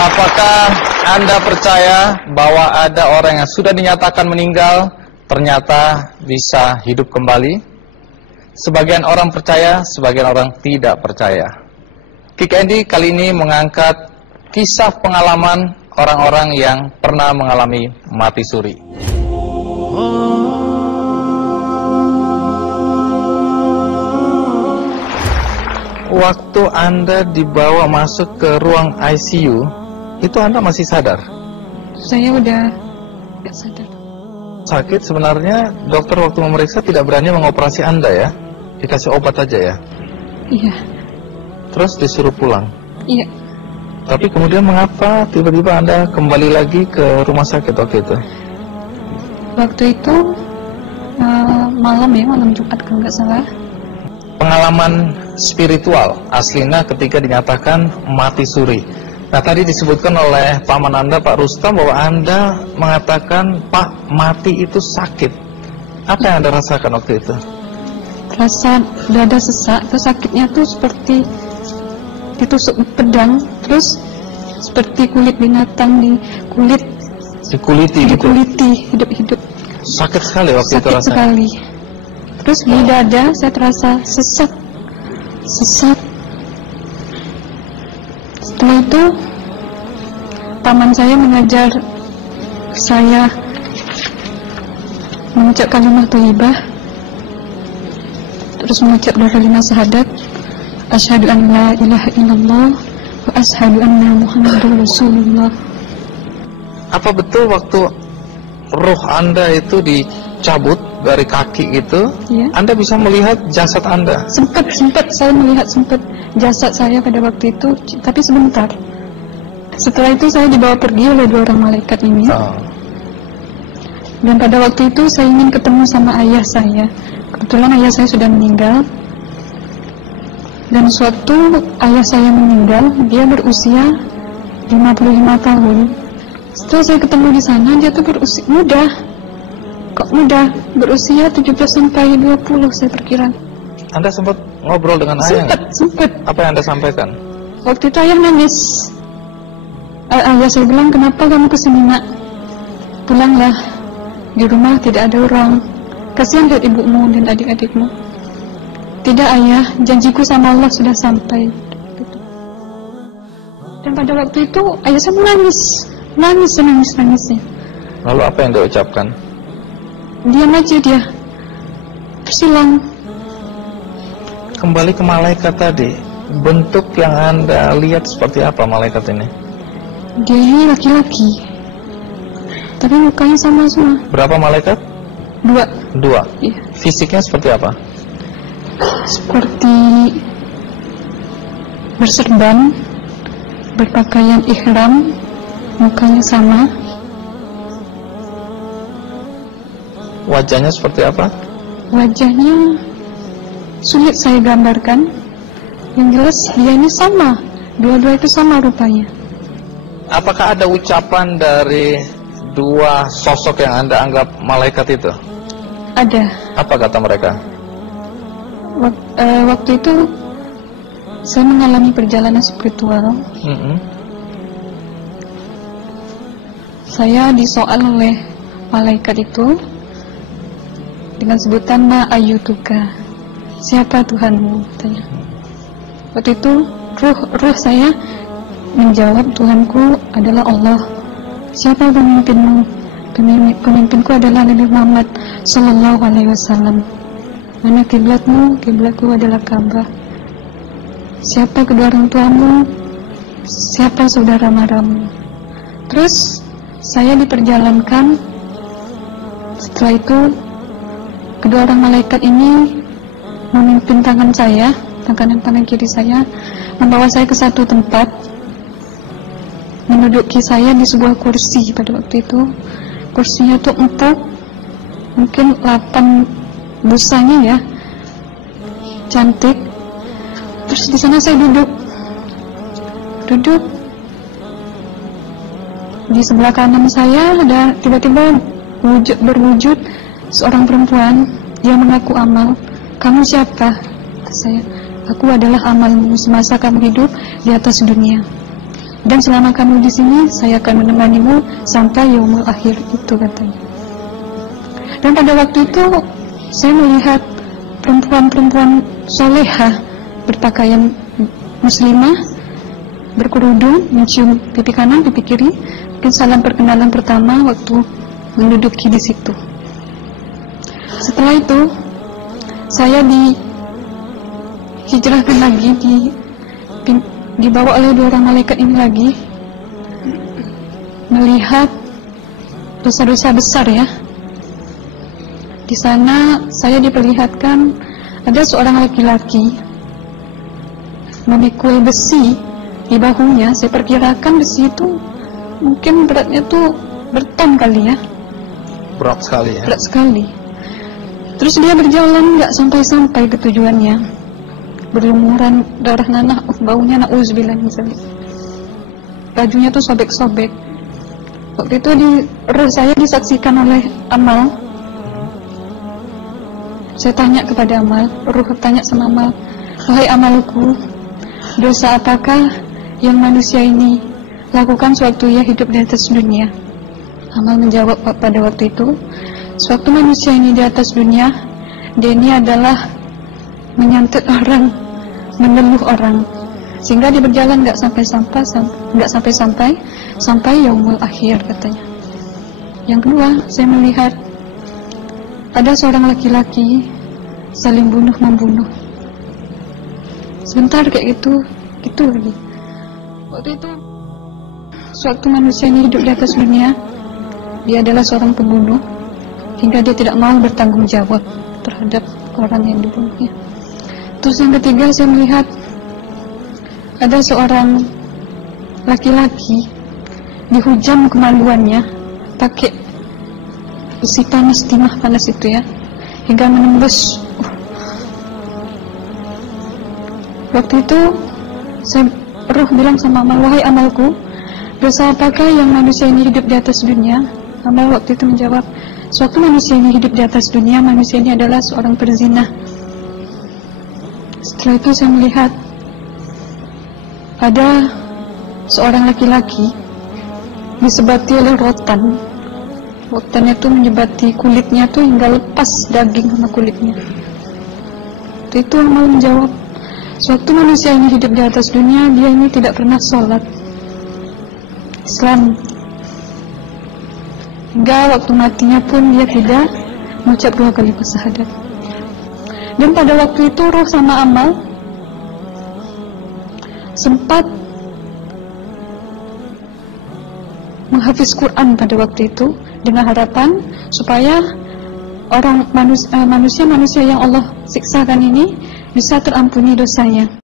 Apakah Anda percaya bahwa ada orang yang sudah dinyatakan meninggal ternyata bisa hidup kembali? Sebagian orang percaya, sebagian orang tidak percaya. Kick Andy kali ini mengangkat kisah pengalaman orang-orang yang pernah mengalami mati suri. Waktu Anda dibawa masuk ke ruang ICU, itu Anda masih sadar? Saya udah gak sadar. Sakit sebenarnya, dokter waktu memeriksa tidak berani mengoperasi Anda ya? Dikasih obat aja ya? Iya. Terus disuruh pulang? Iya. Tapi kemudian mengapa tiba-tiba Anda kembali lagi ke rumah sakit waktu itu? Waktu itu malam Jumat kalau nggak salah. Pengalaman spiritual aslinya ketika dinyatakan mati suri. Nah, tadi disebutkan oleh paman Anda, Pak Rustam, bahwa Anda mengatakan, Pak, mati itu sakit. Apa yang Anda rasakan waktu itu? Rasa dada sesak, terus sakitnya tuh seperti ditusuk pedang, terus seperti kulit binatang dikuliti hidup-hidup. Sakit sekali waktu itu rasanya. Sakit sekali. Terus di dada saya terasa sesak. Setelah itu paman saya mengajar saya mengucap kalimat thayyibah, terus mengucap dua kalimat syahadat, asyhadu an la ilaha illallah wa asyhadu anna muhammadar rasulullah. Apa betul waktu Ruh Anda itu dicabut dari kaki itu, ya, Anda bisa melihat jasad Anda? Sempat saya melihat jasad saya pada waktu itu, tapi sebentar. Setelah itu saya dibawa pergi oleh dua orang malaikat ini. Dan pada waktu itu saya ingin ketemu sama ayah saya. Kebetulan ayah saya sudah meninggal. Dan suatu ayah saya meninggal, dia berusia 55 tahun. Setelah saya ketemu di sana, dia tuh berusia muda. Kok muda? Berusia 17 sampai 20 saya perkira. Anda sempat ngobrol dengan ayah? Sempat. Apa yang Anda sampaikan? Waktu itu ayah nangis. Ayah saya bilang, kenapa kamu kesini nak? Pulanglah. Di rumah tidak ada orang. Kasihan lihat ibumu dan adik-adikmu. Tidak ayah, janjiku sama Allah sudah sampai. Dan pada waktu itu ayah saya menangis. Lalu apa yang dia ucapkan? Diam aja dia. Terus hilang. Kembali ke malaikat tadi, bentuk yang Anda lihat seperti apa malaikat ini? Dia ini laki-laki, tapi mukanya sama semua. Berapa malaikat? Dua. Iya. Fisiknya seperti apa? Seperti berserban, berpakaian ihram, mukanya sama. Wajahnya seperti apa? Wajahnya sulit saya gambarkan. Yang jelas dia ini sama. Dua-dua itu sama rupanya. Apakah ada ucapan dari dua sosok yang Anda anggap malaikat itu? Ada. Apa kata mereka? Waktu itu saya mengalami perjalanan spiritual. Saya disoal oleh malaikat itu dengan sebutan ma ayyutuka, siapa Tuhanmu, katanya. Waktu itu ruh saya menjawab, Tuhanku adalah Allah. Siapa pemimpinmu? Pemimpinku adalah Nabi Muhammad sallallahu alaihi wasallam. Mana kiblatmu? Kiblatku adalah Ka'bah. Siapa kedua orang tuamu? Siapa saudara maramu? Terus saya diperjalankan. Setelah itu kedua orang malaikat ini memimpin tangan saya, tangan kiri saya, membawa saya ke satu tempat, menduduki saya di sebuah kursi. Pada waktu itu kursinya tuh empuk, mungkin 8 busanya ya, cantik. Terus di sana saya duduk. Di sebelah kanan saya ada tiba-tiba berwujud seorang perempuan. Dia mengaku amal. Kamu siapa? Kata saya. Aku adalah amalmu semasa kamu hidup di atas dunia. Dan selama kamu di sini, saya akan menemanimu sampai yaumul akhir, itu katanya. Dan pada waktu itu saya melihat perempuan-perempuan solehah berpakaian muslimah, berkerudung, mencium pipi kanan, pipi kiri. Mungkin salam perkenalan pertama waktu menduduki di situ. Setelah itu saya dihijrahkan lagi, dibawa oleh 2 orang malaikat ini lagi, melihat dosa-dosa besar ya. Di sana saya diperlihatkan ada seorang laki-laki memikul besi di bahunya. Saya perkirakan besi itu mungkin beratnya tuh berton kali ya. Berat sekali ya. Berat sekali. Terus dia berjalan nggak sampai-sampai ke tujuannya. Berlumuran darah nanah, baunya na'udzubillah misalnya. Bajunya tuh sobek-sobek. Waktu itu roh saya disaksikan oleh Amal. Saya tanya kepada Amal, roh tanya sama Amal, wahai Amalku, dosa apakah yang manusia ini lakukan sewaktu ia hidup di atas dunia? Amal menjawab pada waktu itu, sewaktu manusia ini di atas dunia, dia ini adalah menyantet orang, meneluh orang, sehingga dia berjalan nggak sampai-sampai sampai yaumul akhir katanya. Yang kedua, saya melihat ada seorang laki-laki saling bunuh-membunuh. Sebentar kayak gitu lagi. Waktu itu, sewaktu manusia ini hidup di atas dunia, dia adalah seorang pembunuh, hingga dia tidak mau bertanggung jawab terhadap orang yang dibunuhnya. Terus yang ketiga, saya melihat ada seorang laki-laki dihujam kemaluannya pakai besi panas, timah panas itu ya, hingga menembus. Waktu itu roh bilang sama Amal, wahai Amalku, dosa apakah yang manusia ini hidup di atas dunia? Amal waktu itu menjawab, sewaktu manusia ini hidup di atas dunia, manusia ini adalah seorang perzina. Setelah itu saya melihat ada seorang laki-laki disebati oleh rotan. Rotannya itu menyebati kulitnya tuh hingga lepas daging sama kulitnya. Itu Amal menjawab, sewaktu manusia ini hidup di atas dunia, dia ini tidak pernah sholat Islam, hingga waktu matinya pun dia tidak mengucap 2 kali syahadat. Dan pada waktu itu roh sama Amal sempat menghafiz Quran pada waktu itu dengan harapan supaya manusia yang Allah siksakan ini bisa terampuni dosanya.